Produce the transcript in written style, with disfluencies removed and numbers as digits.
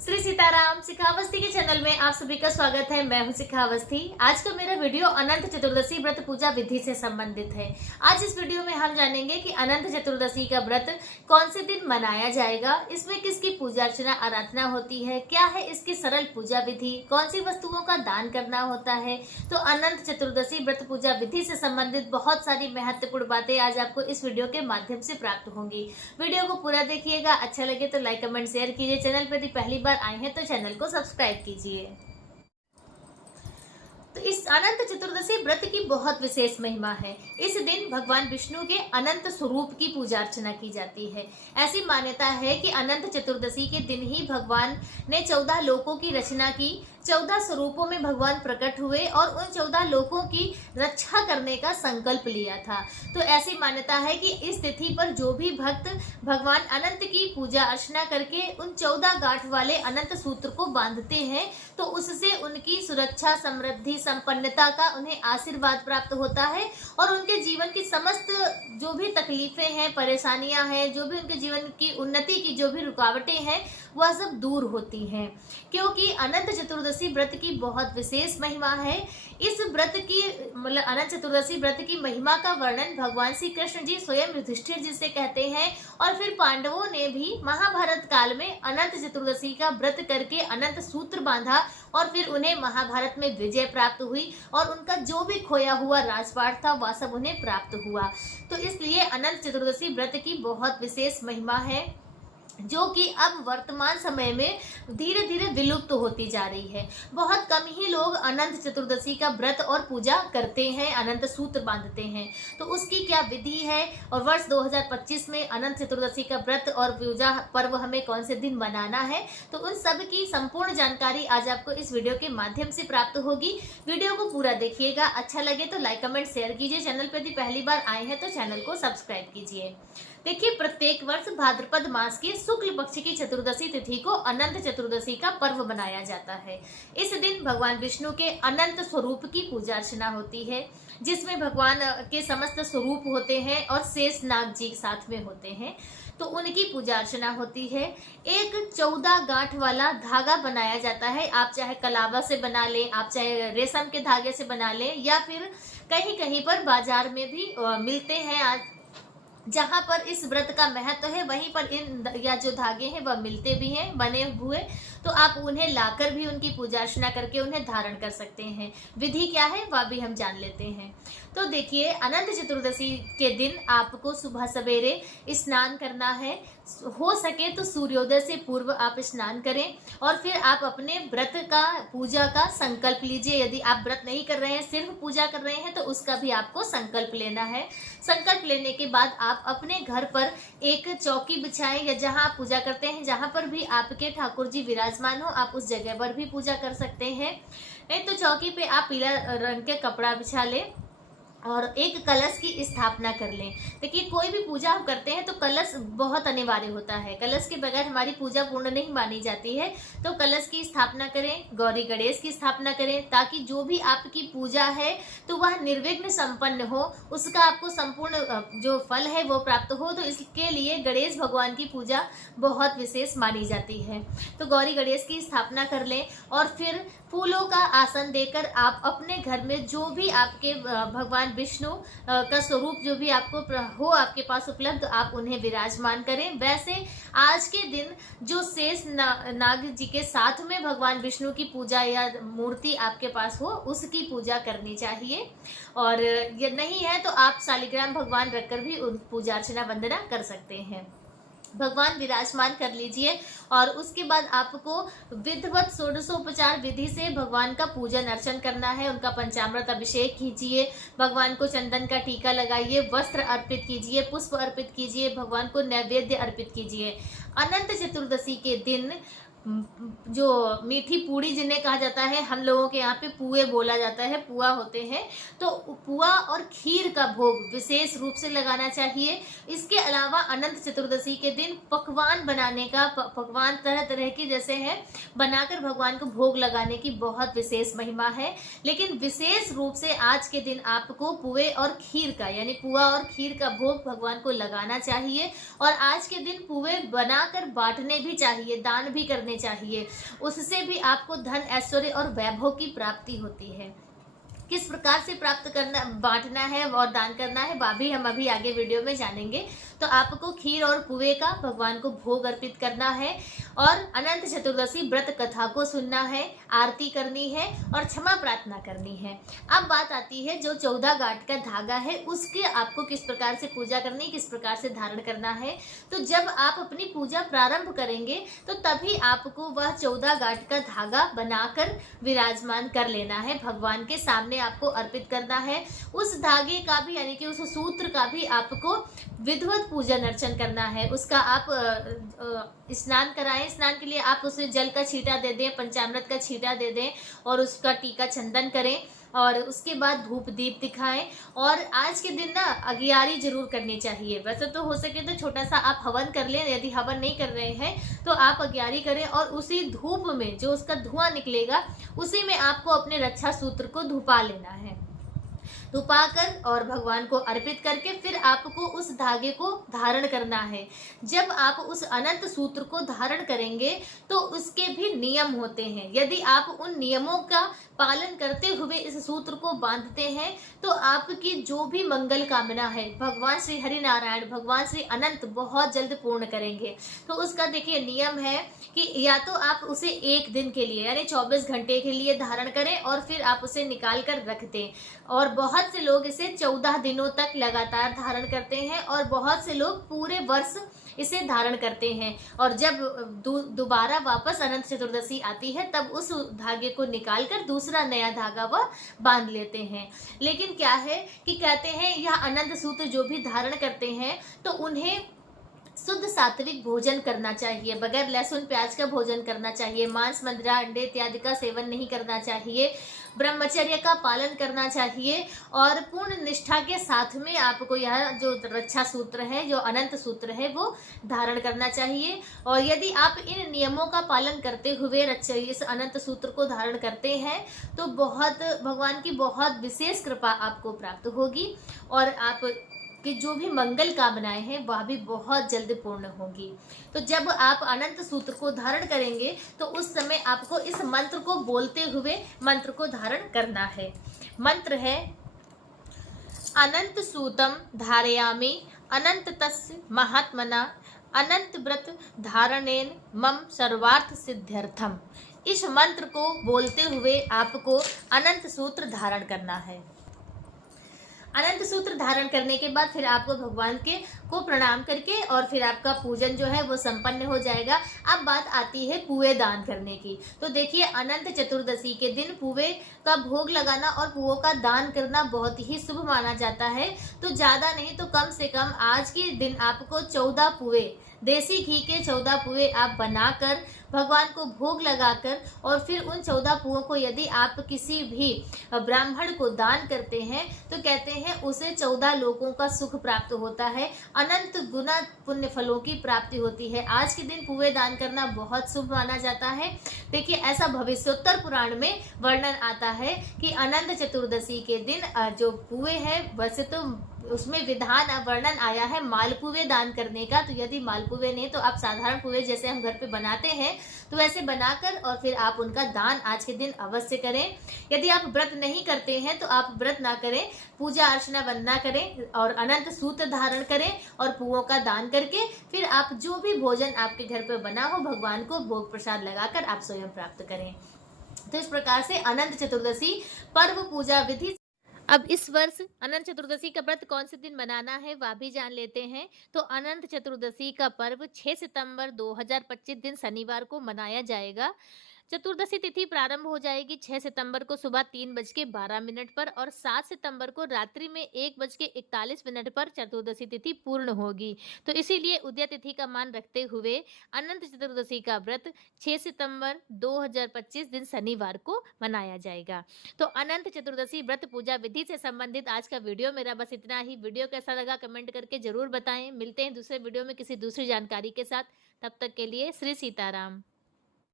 श्री सीताराम शिखावस्थी के चैनल में आप सभी का स्वागत है। मैं हूं शिखावस्थी। आज का मेरा वीडियो अनंत चतुर्दशी व्रत पूजा विधि से संबंधित है। आज इस वीडियो में हम जानेंगे कि अनंत चतुर्दशी का व्रत कौन से दिन मनाया जाएगा, इसमें किसकी पूजा अर्चना आराधना होती है, क्या है इसकी सरल पूजा विधि, कौन सी वस्तुओं का दान करना होता है। तो अनंत चतुर्दशी व्रत पूजा विधि से संबंधित बहुत सारी महत्वपूर्ण बातें आज आपको इस वीडियो के माध्यम से प्राप्त होंगी। वीडियो को पूरा देखिएगा। अच्छा लगे तो लाइक कमेंट शेयर कीजिए। चैनल पर यदि पहली बार आए हैं तो चैनल को सब्सक्राइब कीजिए। तो इस अनंत चतुर्दशी व्रत की बहुत विशेष महिमा है। इस दिन भगवान विष्णु के अनंत स्वरूप की पूजा अर्चना की जाती है। ऐसी मान्यता है कि अनंत चतुर्दशी के दिन ही भगवान ने 14 लोकों की रचना की। 14 स्वरूपों में भगवान प्रकट हुए और उन 14 लोकों की रक्षा करने का संकल्प लिया था। तो ऐसी मान्यता है कि इस तिथि पर जो भी भक्त भगवान अनंत की पूजा अर्चना करके उन 14 गांठ वाले अनंत सूत्र को बांधते हैं तो उससे उनकी सुरक्षा, समृद्धि, संपन्नता का उन्हें आशीर्वाद प्राप्त होता है और उनके जीवन की समस्त जो भी तकलीफें हैं, परेशानियां हैं, जो भी उनके जीवन की उन्नति की जो भी रुकावटें हैं वह सब दूर होती हैं, क्योंकि अनंत चतुर्दशी व्रत की बहुत विशेष महिमा है। इस व्रत की मतलब अनंत चतुर्दशी व्रत की महिमा का वर्णन भगवान श्री कृष्ण जी स्वयं युधिष्ठिर जी से कहते हैं और फिर पांडवों ने भी महाभारत काल में अनंत चतुर्दशी का व्रत करके अनंत सूत्र बांधा और फिर उन्हें महाभारत में विजय प्राप्त हुई और उनका जो भी खोया हुआ राजपाट था वह सब उन्हें प्राप्त हुआ। तो इसलिए अनंत चतुर्दशी व्रत की बहुत विशेष महिमा है, जो कि अब वर्तमान समय में धीरे धीरे विलुप्त होती जा रही है। बहुत कम ही लोग अनंत चतुर्दशी का व्रत और पूजा करते हैं, अनंत सूत्र बांधते हैं। तो उसकी क्या विधि है और वर्ष 2025 में अनंत चतुर्दशी का व्रत और पूजा पर्व हमें कौन से दिन मनाना है, तो उन सब की संपूर्ण जानकारी आज आपको इस वीडियो के माध्यम से प्राप्त होगी। वीडियो को पूरा देखिएगा। अच्छा लगे तो लाइक कमेंट शेयर कीजिए। चैनल पर यदि पहली बार आए हैं तो चैनल को सब्सक्राइब कीजिए। देखिए, प्रत्येक वर्ष भाद्रपद मास के शुक्ल पक्ष की चतुर्दशी तिथि को अनंत चतुर्दशी का पर्व मनाया जाता है। इस दिन भगवान विष्णु के अनंत स्वरूप की पूजा अर्चना होती है, जिसमें भगवान के समस्त स्वरूप होते हैं और शेष नाग जी साथ में होते हैं, तो उनकी पूजा अर्चना होती है। एक 14 गांठ वाला धागा बनाया जाता है। आप चाहे कलावा से बना लें, आप चाहे रेशम के धागे से बना लें, या फिर कहीं कहीं पर बाजार में भी मिलते हैं। आज जहां पर इस व्रत का महत्व है वहीं पर इन या जो धागे हैं वह मिलते भी हैं बने हुए, तो आप उन्हें लाकर भी उनकी पूजा अर्चना करके उन्हें धारण कर सकते हैं। विधि क्या है वह भी हम जान लेते हैं। तो देखिए, अनंत चतुर्दशी के दिन आपको सुबह सवेरे स्नान करना है। हो सके तो सूर्योदय से पूर्व आप स्नान करें और फिर आप अपने व्रत का, पूजा का संकल्प लीजिए। यदि आप व्रत नहीं कर रहे हैं, सिर्फ पूजा कर रहे हैं, तो उसका भी आपको संकल्प लेना है। संकल्प लेने के बाद आप अपने घर पर एक चौकी बिछाएं या जहां आप पूजा करते हैं, जहां पर भी आपके ठाकुर जी विराजमान हो, आप उस जगह पर भी पूजा कर सकते हैं। नहीं तो चौकी पे आप पीला रंग के कपड़ा बिछा लें और एक कलश की स्थापना कर लें। देखिए, कोई भी पूजा हम करते हैं तो कलश बहुत अनिवार्य होता है। कलश के बगैर हमारी पूजा पूर्ण नहीं मानी जाती है। तो कलश की स्थापना करें, गौरी गणेश की स्थापना करें, ताकि जो भी आपकी पूजा है तो वह निर्विघ्न संपन्न हो, उसका आपको संपूर्ण जो फल है वो प्राप्त हो। तो इसके लिए गणेश भगवान की पूजा बहुत विशेष मानी जाती है। तो गौरी गणेश की स्थापना कर लें और फिर फूलों का आसन देकर आप अपने घर में जो भी आपके भगवान विष्णु का स्वरूप जो भी आपको हो आपके पास उपलब्ध, आप उन्हें विराजमान करें। वैसे आज के दिन जो शेष नाग जी के साथ में भगवान विष्णु की पूजा या मूर्ति आपके पास हो, उसकी पूजा करनी चाहिए। और ये नहीं है तो आप शालिग्राम भगवान रखकर भी उन पूजा अर्चना वंदना कर सकते हैं। भगवान विराजमान कर लीजिए और उसके बाद आपको विधिवत षोडशोपचार विधि से भगवान का पूजन अर्चन करना है। उनका पंचामृत अभिषेक कीजिए, भगवान को चंदन का टीका लगाइए, वस्त्र अर्पित कीजिए, पुष्प अर्पित कीजिए, भगवान को नैवेद्य अर्पित कीजिए। अनंत चतुर्दशी के दिन जो मीठी पूड़ी जिन्हें कहा जाता है, हम लोगों के यहाँ पे पुए बोला जाता है, पुआ होते हैं, तो पुआ और खीर का भोग विशेष रूप से लगाना चाहिए। इसके अलावा अनंत चतुर्दशी के दिन पकवान बनाने का, पकवान तरह तरह के जैसे हैं बनाकर भगवान को भोग लगाने की बहुत विशेष महिमा है। लेकिन विशेष रूप से आज के दिन आपको पुए और खीर का, यानी पुआ और खीर का भोग भगवान को लगाना चाहिए। और आज के दिन पुए बनाकर बांटने भी चाहिए, दान भी करने करने चाहिए, उससे भी आपको धन, ऐश्वर्य और वैभव की प्राप्ति होती है। किस प्रकार से प्राप्त करना, बांटना है और दान करना है, वह भी हम अभी आगे वीडियो में जानेंगे। तो आपको खीर और पुए का भगवान को भोग अर्पित करना है और अनंत चतुर्दशी व्रत कथा को सुनना है, आरती करनी है और क्षमा प्रार्थना करनी है। अब बात आती है जो 14 गांठ का धागा है, उसके आपको किस प्रकार से पूजा करनी, किस प्रकार से धारण करना है। तो जब आप अपनी पूजा प्रारंभ करेंगे तो तभी आपको वह 14 गांठ का धागा बनाकर विराजमान कर लेना है, भगवान के सामने आपको अर्पित करना है। उस धागे का भी यानी कि उस सूत्र का भी आपको विधिवत पूजन अर्चन करना है। उसका आप स्नान कराएं, स्नान के लिए आप उसे जल का छींटा दे दें, पंचामृत का छींटा दे दें और उसका टीका चंदन करें और उसके बाद धूप दीप दिखाएं। और आज के दिन ना अगियारी जरूर करनी चाहिए। वैसे तो हो सके तो छोटा सा आप हवन कर लें, यदि हवन नहीं कर रहे हैं तो आप अगियारी करें और उसी धूप में जो उसका धुआं निकलेगा उसी में आपको अपने रक्षा सूत्र को धुपा लेना है। धुपाकर और भगवान को अर्पित करके फिर आपको उस धागे को धारण करना है। जब आप उस अनंत सूत्र को धारण करेंगे तो उसके भी नियम होते हैं। यदि आप उन नियमों का पालन करते हुए इस सूत्र को बांधते हैं तो आपकी जो भी मंगल कामना है भगवान श्री हरि नारायण, भगवान श्री अनंत बहुत जल्द पूर्ण करेंगे। तो उसका देखिए नियम है कि या तो आप उसे एक दिन के लिए यानी 24 घंटे के लिए धारण करें और फिर आप उसे निकाल कर रख दें। और बहुत से लोग इसे 14 दिनों तक लगातार धारण करते हैं और बहुत से लोग पूरे वर्ष इसे धारण करते हैं। और जब दोबारा वापस अनंत चतुर्दशी आती है तब उस धागे को निकालकर दूसरा नया धागा वह बांध लेते हैं। लेकिन क्या है कि कहते हैं यह अनंत सूत्र जो भी धारण करते हैं तो उन्हें शुद्ध सात्विक भोजन करना चाहिए, बगैर लहसुन प्याज का भोजन करना चाहिए, मांस मदिरा अंडे इत्यादि का सेवन नहीं करना चाहिए, ब्रह्मचर्य का पालन करना चाहिए और पूर्ण निष्ठा के साथ में आपको यह जो रक्षा सूत्र है, जो अनंत सूत्र है, वो धारण करना चाहिए। और यदि आप इन नियमों का पालन करते हुए इस अनंत सूत्र को धारण करते हैं तो बहुत भगवान की बहुत विशेष कृपा आपको प्राप्त होगी और आप कि जो भी मंगल कामनाएं हैं वह भी बहुत जल्द पूर्ण होंगी। तो जब आप अनंत सूत्र को धारण करेंगे तो उस समय आपको इस मंत्र को बोलते हुए मंत्र को धारण करना है। मंत्र है अनंत सूतम धारयामि अनंत तस्य महात्मना अनंत व्रत धारणेन मम सर्वार्थ सिद्ध्यर्थम। इस मंत्र को बोलते हुए आपको अनंत सूत्र धारण करना है। अनंत सूत्र धारण करने के बाद फिर आपको भगवान के को प्रणाम करके और फिर आपका पूजन जो है वो संपन्न हो जाएगा। अब बात आती है पुए दान करने की। तो देखिए अनंत चतुर्दशी के दिन पुए का भोग लगाना और पुओं का दान करना बहुत ही शुभ माना जाता है। तो ज़्यादा नहीं तो कम से कम आज के दिन आपको 14 पुए, देसी घी के 14 पुए आप बनाकर भगवान को भोग लगाकर और फिर उन 14 पुओं को यदि आप किसी भी ब्राह्मण को दान करते हैं तो कहते हैं उसे 14 लोगों का सुख प्राप्त होता है, अनंत गुना पुण्य फलों की प्राप्ति होती है। आज के दिन पुए दान करना बहुत शुभ माना जाता है। देखिए ऐसा भविष्योत्तर पुराण में वर्णन आता है कि अनंत चतुर्दशी के दिन जो पुए है, वैसे तो उसमें विधान वर्णन आया है मालपुए दान करने का। तो यदि मालपुए नहीं तो आप साधारण पुए जैसे हम घर पे बनाते हैं तो वैसे बनाकर और फिर आप उनका दान आज के दिन अवश्य करें। यदि आप व्रत नहीं करते हैं तो आप व्रत ना करें, पूजा अर्चना वंदना करें और अनंत सूत्र धारण करें और पुओं का दान करके फिर आप जो भी भोजन आपके घर पे बना हो भगवान को भोग प्रसाद लगाकर आप स्वयं प्राप्त करें। तो इस प्रकार से अनंत चतुर्दशी पर्व पूजा विधि। अब इस वर्ष अनंत चतुर्दशी का व्रत कौन से दिन मनाना है वह भी जान लेते हैं। तो अनंत चतुर्दशी का पर्व 6 सितंबर 2025 दिन शनिवार को मनाया जाएगा। चतुर्दशी तिथि प्रारंभ हो जाएगी 6 सितंबर को सुबह 3:12 पर और 7 सितंबर को रात्रि में 1:41 पर चतुर्दशी तिथि पूर्ण होगी। तो इसीलिए उदय तिथि का मान रखते हुए अनंत चतुर्दशी का व्रत 6 सितंबर 2025 दिन शनिवार को मनाया जाएगा। तो अनंत चतुर्दशी व्रत पूजा विधि से संबंधित आज का वीडियो मेरा बस इतना ही। वीडियो कैसा लगा कमेंट करके जरूर बताएं। मिलते हैं दूसरे वीडियो में किसी दूसरी जानकारी के साथ। तब तक के लिए श्री सीताराम।